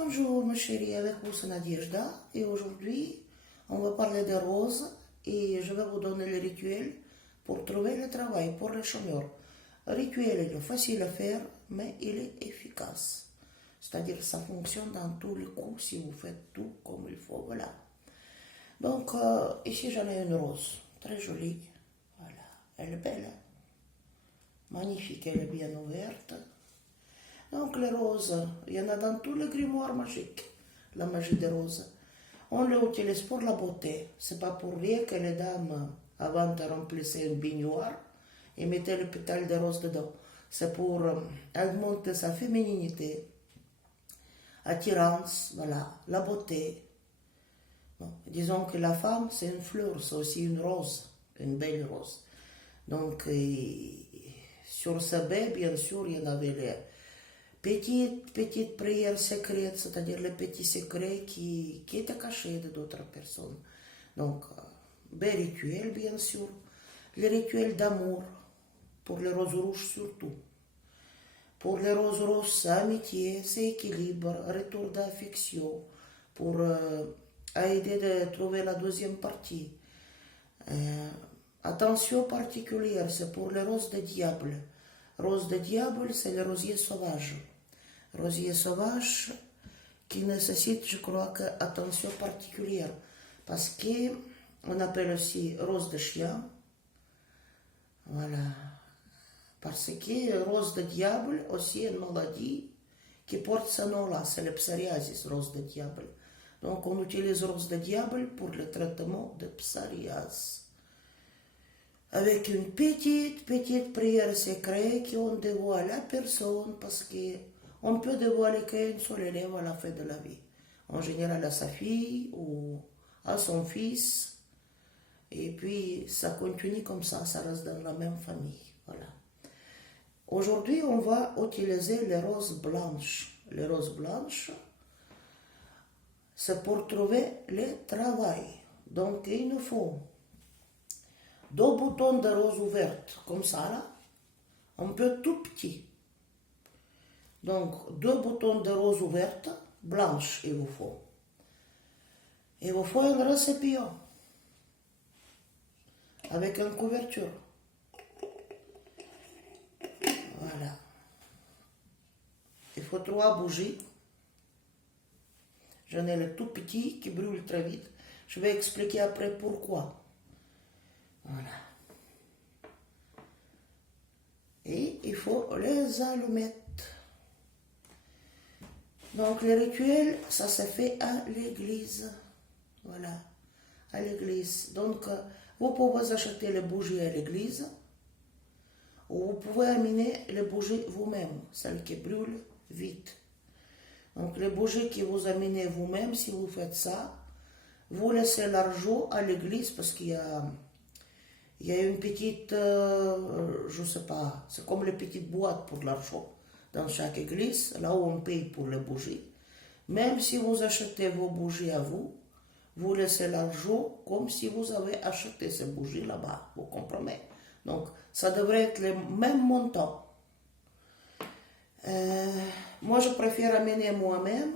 Bonjour ma chérie, avec vous c'est Nadejda et aujourd'hui on va parler des roses et je vais vous donner le rituel pour trouver le travail pour les chômeurs. Le rituel il est facile à faire mais il est efficace. C'est-à-dire que ça fonctionne dans tous les coups si vous faites tout comme il faut. Voilà. Donc ici j'en ai une rose très jolie. Voilà, elle est belle. Hein? Magnifique, elle est bien ouverte. Donc les roses, il y en a dans tous les grimoires magiques, la magie des roses. On les utilise pour la beauté. C'est pas pour rien que les dames, avant de remplir une baignoire, et mettaient le pétale de rose dedans. C'est pour augmenter sa fémininité, attirance, voilà, la beauté. Bon, disons que la femme, c'est une fleur, c'est aussi une rose, une belle rose. Donc, sur ce baie, bien sûr, il y en avait les petites prières secrètes, c'est-à-dire les petits secrets qui étaient cachés de d'autres personnes. Donc, des rituels, bien sûr. Les rituels d'amour, pour les roses rouges surtout. Pour les roses rouges, c'est amitié, c'est équilibre, retour d'affection, pour aider à trouver la deuxième partie. Attention particulière, c'est pour les roses de diable. Rose de diable, c'est le rosier sauvage. Rosier sauvage qui nécessite, je crois, attention particulière. Parce qu'on appelle aussi rose de chien. Voilà. Parce que rose de diable, aussi une maladie qui porte ce nom-là, c'est le psoriasis, rose de diable. Donc on utilise rose de diable pour le traitement de psoriasis. Avec une petite prière secrète qu'on dévoile à la personne parce qu'on peut dévoiler qu'un seul élève à la fin de la vie. En général à sa fille ou à son fils. Et puis ça continue comme ça reste dans la même famille. Voilà. Aujourd'hui, on va utiliser les roses blanches. Les roses blanches, c'est pour trouver le travail. Donc il nous faut 2 boutons de rose ouvertes, comme ça là, un peu tout petit. Donc 2 boutons de rose ouvertes, blanches il vous faut. Il vous faut un récipient avec une couverture. Voilà. Il faut 3 bougies. J'en ai le tout petit qui brûle très vite. Je vais expliquer après pourquoi. Voilà. Et il faut les allumettes. Donc le rituel, ça se fait à l'église. Voilà, à l'église. Donc vous pouvez acheter les bougies à l'église ou vous pouvez amener les bougies vous-même, celles qui brûlent vite. Donc les bougies que vous amenez vous-même, si vous faites ça, vous laissez l'argent à l'église parce qu'il y a une petite, je sais pas, c'est comme les petites boîtes pour l'argent dans chaque église, là où on paye pour les bougies. Même si vous achetez vos bougies à vous, vous laissez l'argent comme si vous avez acheté ces bougies là-bas, vous comprenez? Donc, ça devrait être le même montant. Moi, je préfère amener moi-même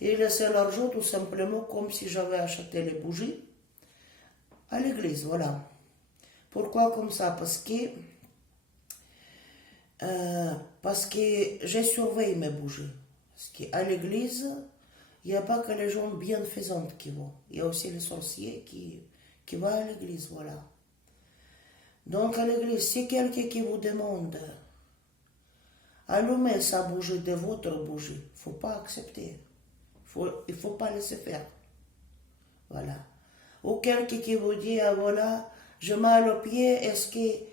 et laisser l'argent tout simplement comme si j'avais acheté les bougies à l'église, voilà. Pourquoi comme ça? Parce que je surveille mes bougies. Parce qu'à l'église, il n'y a pas que les gens bienfaisants qui vont. Il y a aussi les sorciers qui vont à l'église, voilà. Donc à l'église, si quelqu'un qui vous demande allumer sa bougie de votre bougie, il ne faut pas accepter. Il ne faut pas laisser faire. Voilà. Ou quelqu'un qui vous dit, ah voilà, je mets le pied, est-ce que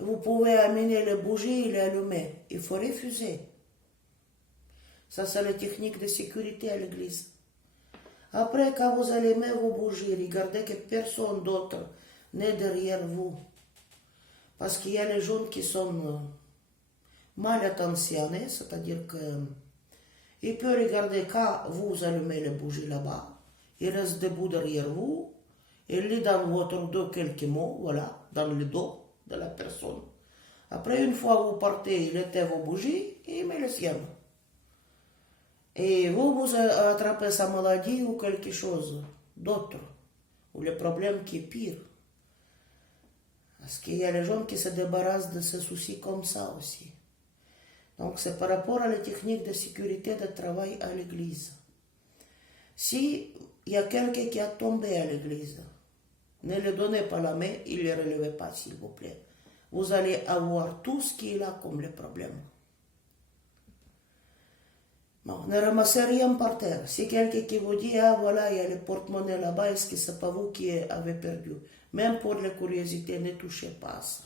vous pouvez amener les bougies et les allumer? Il faut refuser. Ça, c'est la technique de sécurité à l'église. Après, quand vous allumez vos bougies, regardez que personne d'autre n'est derrière vous. Parce qu'il y a les gens qui sont mal attentionnés, c'est-à-dire qu'il peut regarder quand vous allumez les bougies là-bas, il reste debout derrière vous, il lit dans votre dos quelques mots, voilà, dans le dos de la personne. Après, une fois vous partez, il éteint vos bougies et il met les siennes. Et vous attrapez sa maladie ou quelque chose d'autre, ou le problème qui est pire. Parce qu'il y a les gens qui se débarrassent de ce souci comme ça aussi. Donc c'est par rapport à la technique de sécurité de travail à l'église. Si il y a quelqu'un qui a tombé à l'église, ne lui donnez pas la main, il ne le relevez pas, s'il vous plaît. Vous allez avoir tout ce qu'il a comme le problème. Bon, ne ramassez rien par terre. Si quelqu'un qui vous dit, ah voilà, il y a le porte-monnaie là-bas, est-ce que c'est pas vous qui avez perdu? Même pour la curiosité, ne touchez pas à ça.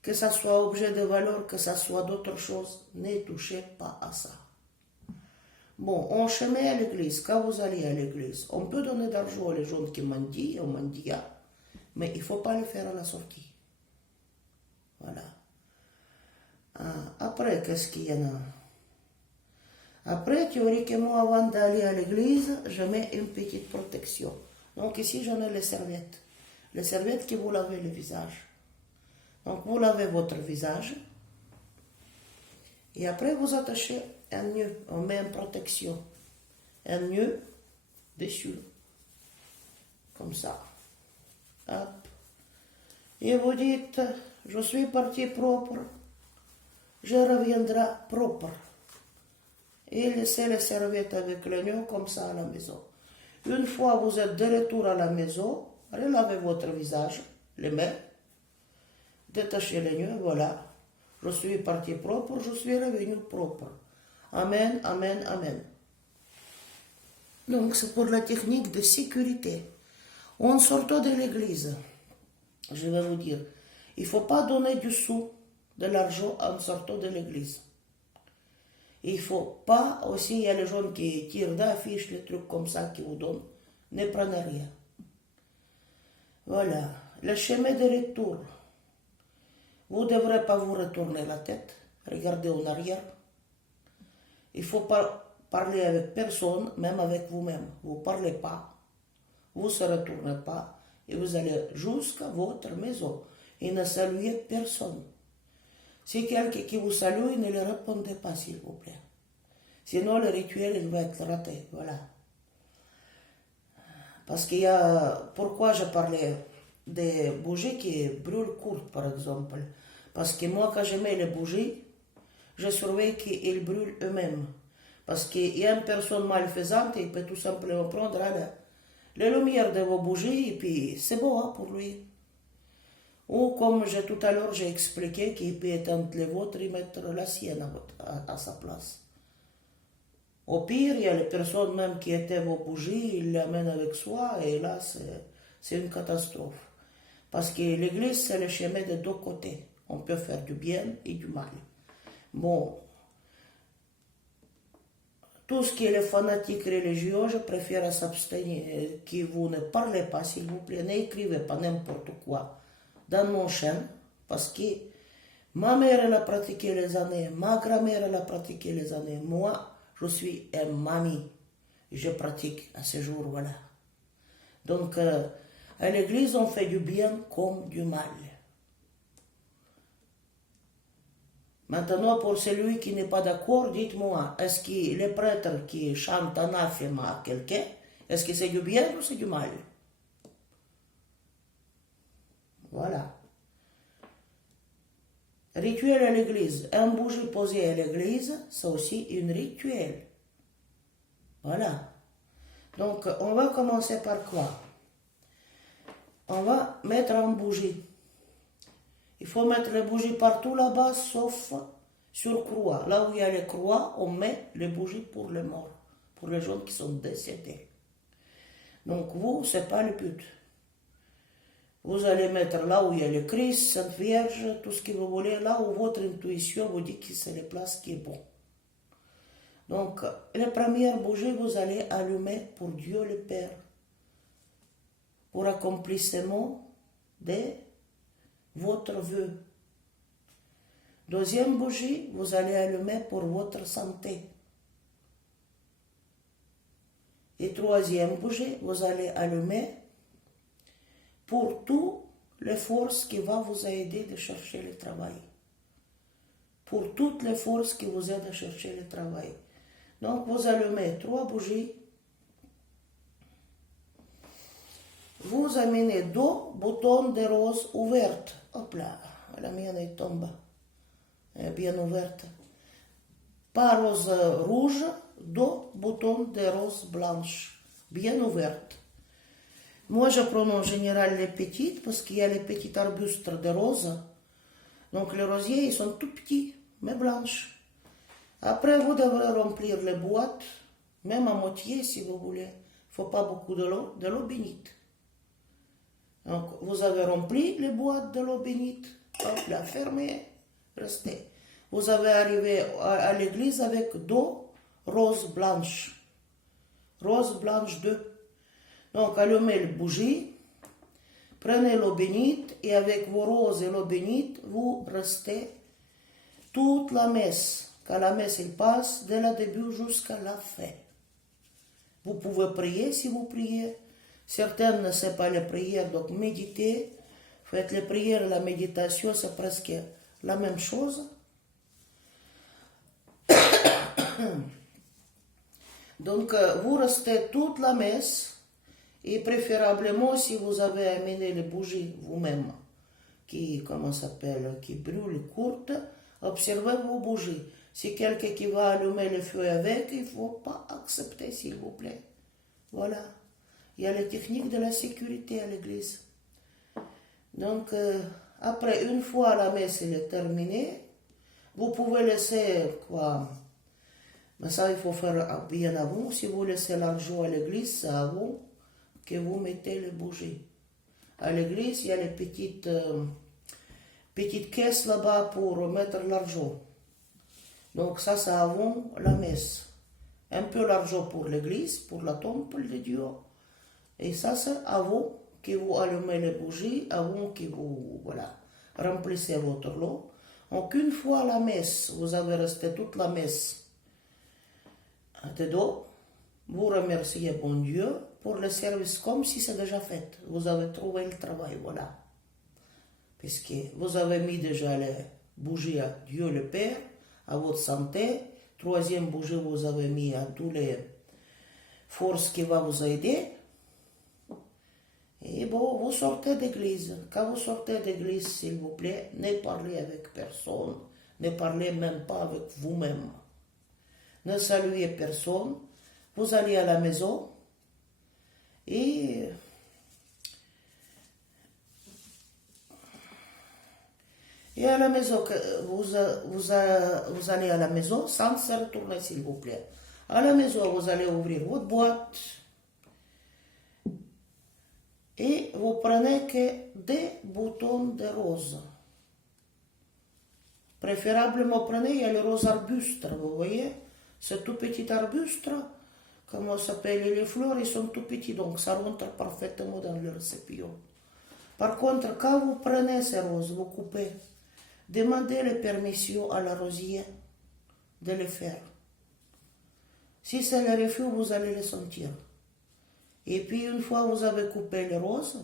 Que ça soit objet de valeur, que ça soit d'autres choses, ne touchez pas à ça. Bon, on chemin à l'église. Quand vous allez à l'église, on peut donner d'argent aux gens qui mendient, aux mendiants, mais il ne faut pas le faire à la sortie. Voilà. Après, qu'est-ce qu'il y en a? Après, théoriquement, avant d'aller à l'église, je mets une petite protection. Donc ici, j'en ai les serviettes. Les serviettes qui vous lavez le visage. Donc vous lavez votre visage. Et après, vous attachez un nœud. On met une protection. Un nœud dessus. Comme ça. Hop. Et vous dites, je suis parti propre. Je reviendrai propre. Et laissez les serviettes avec le nœud comme ça à la maison. Une fois vous êtes de retour à la maison, relavez votre visage, les mains, détachez les nœuds, voilà. Je suis parti propre, je suis revenu propre. Amen, amen, amen. Donc c'est pour la technique de sécurité. En sortant de l'église, je vais vous dire, il ne faut pas donner du sou, de l'argent en sortant de l'église. Il ne faut pas, aussi, il y a les gens qui tirent d'affiches, les trucs comme ça qui vous donnent. Ne prenez rien. Voilà. Le chemin de retour. Vous ne devrez pas vous retourner la tête. Regardez en arrière. Il ne faut pas parler avec personne, même avec vous-même. Vous ne parlez pas. Vous ne se retournez pas. Et vous allez jusqu'à votre maison. Et ne saluez personne. Si quelqu'un qui vous salue, ne le répondez pas, s'il vous plaît. Sinon, le rituel, il va être raté. Voilà. Parce qu'il y a... Pourquoi je parlais des bougies qui brûlent courtes, par exemple? Parce que moi, quand je mets les bougies, je surveille qu'ils brûlent eux-mêmes. Parce qu'il y a une personne malfaisante, il peut tout simplement prendre la lumière de vos bougies, et puis c'est bon hein, pour lui. Ou comme tout à l'heure j'ai expliqué qu'il peut éteindre les vôtres et mettre la sienne à sa place. Au pire, il y a les personnes même qui étaient vos bougies, ils l'amènent avec soi et là c'est une catastrophe. Parce que l'église c'est le chemin de deux côtés. On peut faire du bien et du mal. Bon, tout ce qui est les fanatiques religieux, je préfère s'abstenir, que vous ne parlez pas s'il vous plaît, n'écrivez pas n'importe quoi dans mon chaîne, parce que ma mère elle a pratiqué les années, ma grand-mère elle a pratiqué les années, moi je suis une mamie, je pratique à ce jour, voilà. Donc à l'église on fait du bien comme du mal. Maintenant pour celui qui n'est pas d'accord, dites-moi, est-ce que les prêtres qui chantent anathème à quelqu'un, est-ce que c'est du bien ou c'est du mal? Voilà. Rituel à l'église. Un bougie posé à l'église, c'est aussi un rituel. Voilà. Donc, on va commencer par quoi? On va mettre un bougie. Il faut mettre les bougies partout là-bas, sauf sur croix. Là où il y a les croix, on met les bougies pour les morts, pour les gens qui sont décédés. Donc, vous, c'est pas le but. Vous allez mettre là où il y a le Christ, Sainte Vierge, tout ce que vous voulez, là où votre intuition vous dit que c'est la place qui est bon. Donc, les premières bougies, vous allez allumer pour Dieu le Père, pour accomplissement de votre vœu. Deuxième bougie, vous allez allumer pour votre santé. Et troisième bougie, vous allez allumer pour toutes les forces qui vont vous aider de chercher le travail. pour toutes les forces qui vous aident à chercher le travail. Donc, vous allumez 3 bougies. Vous amenez 2 boutons de rose ouvertes. Hop là, la mienne elle tombe. Elle est bien ouverte. Pas rose rouge, 2 boutons de rose blanche, bien ouvertes. Moi, je prends en général les petites parce qu'il y a les petits arbustes de rose. Donc, les rosiers, ils sont tout petits, mais blanches. Après, vous devrez remplir les boîtes, même à moitié si vous voulez. Il ne faut pas beaucoup de l'eau bénite. Donc, vous avez rempli les boîtes de l'eau bénite. Hop là, fermez, restez. Vous avez arrivé à l'église avec 2 roses blanches. Roses blanches 2. Donc, allumez les bougies, prenez l'eau bénite et avec vos roses et l'eau bénite, vous restez toute la messe. Quand la messe il passe, dès le début jusqu'à la fin. Vous pouvez prier si vous priez. Certains ne savent pas les prières, donc méditez. Faites les prières et la méditation, c'est presque la même chose. Donc, vous restez toute la messe. Et préférablement, si vous avez amené les bougies vous-même, qui brûlent courtes, observez vos bougies. Si quelqu'un qui va allumer le feu avec, il ne faut pas accepter, s'il vous plaît. Voilà. Il y a les techniques de la sécurité à l'église. Donc, après, une fois la messe est terminée, vous pouvez laisser quoi? Mais ça, il faut faire bien avant. Si vous laissez l'argent à l'église, c'est avant que vous mettez les bougies. À l'église, il y a les petites caisses là-bas pour mettre l'argent. Donc ça, c'est avant la messe. Un peu l'argent pour l'église, pour la temple de Dieu. Et ça, c'est avant que vous allumez les bougies, avant que vous remplissez votre lot. Donc une fois la messe, vous avez resté toute la messe dedans. Vous remerciez bon Dieu pour le service comme si c'est déjà fait. Vous avez trouvé le travail, voilà. Puisque vous avez mis déjà les bougies à Dieu le Père, à votre santé. 3e bougie, vous avez mis à toutes les forces qui vont vous aider. Et bon, vous sortez d'église. Quand vous sortez d'église, s'il vous plaît, ne parlez avec personne. Ne parlez même pas avec vous-même. Ne saluez personne. Vous allez à la maison et à la maison, vous allez à la maison sans se retourner, s'il vous plaît. À la maison, vous allez ouvrir votre boîte et vous prenez que des boutons de rose. Préférablement, il y a les roses arbustes, vous voyez, c'est tout petit arbuste. Comment ça s'appelle, les fleurs, ils sont tout petits, donc ça rentre parfaitement dans le récipient. Par contre, quand vous prenez ces roses, vous coupez, demandez la permission à la rosier de le faire. Si c'est le refus, vous allez le sentir. Et puis, une fois que vous avez coupé les roses,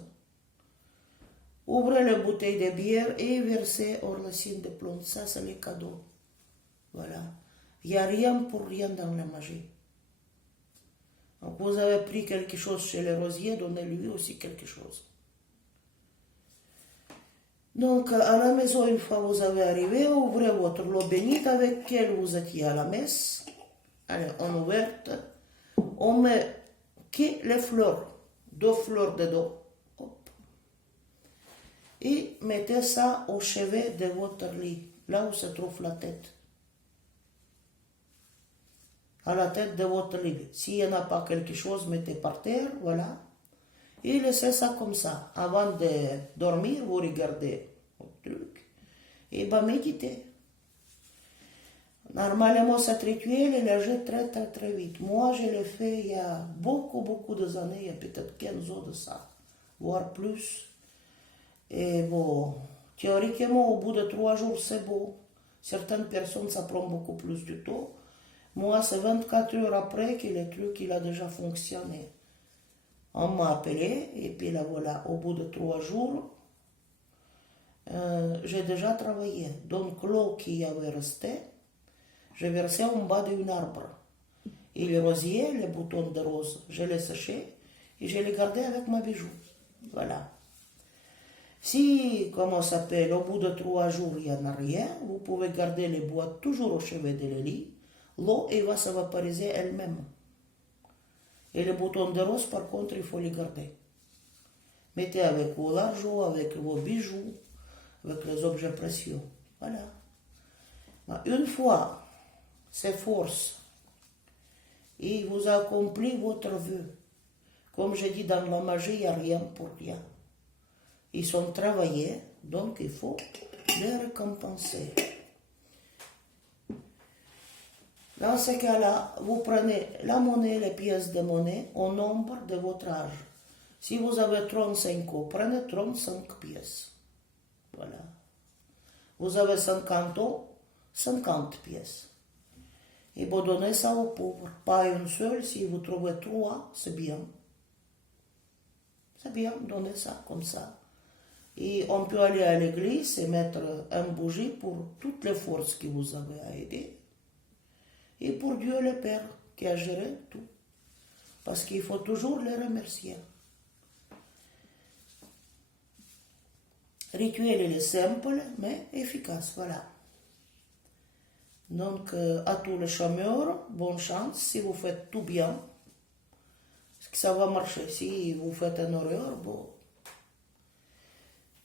ouvrez la bouteille de bière et versez hors la signe de plomb. Ça, c'est le cadeau. Voilà. Il n'y a rien pour rien dans la magie. Donc, vous avez pris quelque chose chez le rosier, donnez-lui aussi quelque chose. Donc, à la maison, une fois que vous avez arrivé, ouvrez votre lot bénite avec laquelle vous étiez à la messe. Allez, on ouverte. On met que les fleurs, 2 fleurs dedans. Hop. Et mettez ça au chevet de votre lit, là où se trouve la tête. À la tête de votre lit. S'il n'y en a pas quelque chose, mettez par terre, voilà. Et laissez ça comme ça. Avant de dormir, vous regardez le truc. Et méditez. Normalement, cet rituel, il agit très, très, très vite. Moi, je l'ai fait il y a beaucoup d'années, il y a peut-être 15 ans de ça, voire plus. Et bon, théoriquement, au bout de 3 jours, c'est beau. Certaines personnes, ça prend beaucoup plus de temps. Moi, c'est 24 heures après que le truc, il a déjà fonctionné. On m'a appelé, et puis là, voilà, au bout de 3 jours, j'ai déjà travaillé. Donc l'eau qui avait resté, je versais en bas d'un arbre. Et le rosier, les boutons de rose, je les séchais et je les gardais avec ma bijou. Voilà. Si, comment ça s'appelle, au bout de 3 jours, il n'y en a rien, vous pouvez garder les boîtes toujours au chevet de lit. L'eau, elle va s'évaporiser elle-même. Et les boutons de rose, par contre, il faut les garder. Mettez avec vos largeaux, avec vos bijoux, avec les objets précieux. Voilà. Une fois, c'est force. Et vous accompli votre vœu. Comme je dis dans la magie, il n'y a rien pour rien. Ils sont travaillés, donc il faut les récompenser. Dans ce cas-là, vous prenez la monnaie, les pièces de monnaie au nombre de votre âge. Si vous avez 35 ans, prenez 35 pièces. Voilà. Vous avez 50 ans, 50 pièces. Et vous donnez ça aux pauvres. Pas une seule, si vous trouvez 3, c'est bien. C'est bien, donnez ça comme ça. Et on peut aller à l'église et mettre un bougie pour toutes les forces que vous avez à aider. Et pour Dieu le Père qui a géré tout. Parce qu'il faut toujours les remercier. Rituel, il est simple, mais efficace, voilà. Donc, à tous les chômeurs, bonne chance. Si vous faites tout bien, ça va marcher. Si vous faites une erreur, bon.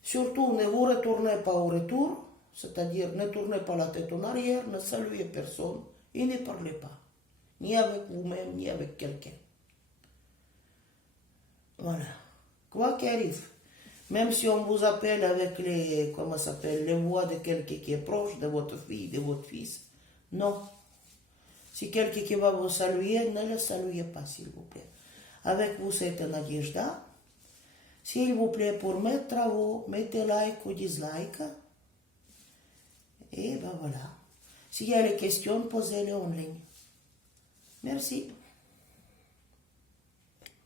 Surtout, ne vous retournez pas au retour, c'est-à-dire ne tournez pas la tête en arrière, ne saluez personne et ne parlez pas. Ni avec vous-même, ni avec quelqu'un. Voilà. Quoi qu'il arrive. Même si on vous appelle avec les, comment ça s'appelle, les voix de quelqu'un qui est proche de votre fille, de votre fils. Non. Si quelqu'un qui va vous saluer, ne le saluez pas, s'il vous plaît. Avec vous, c'est un Nadejda. S'il vous plaît, pour mes travaux, mettez like ou dislike. Et ben voilà. S'il y a des questions, posez-les en ligne. Merci.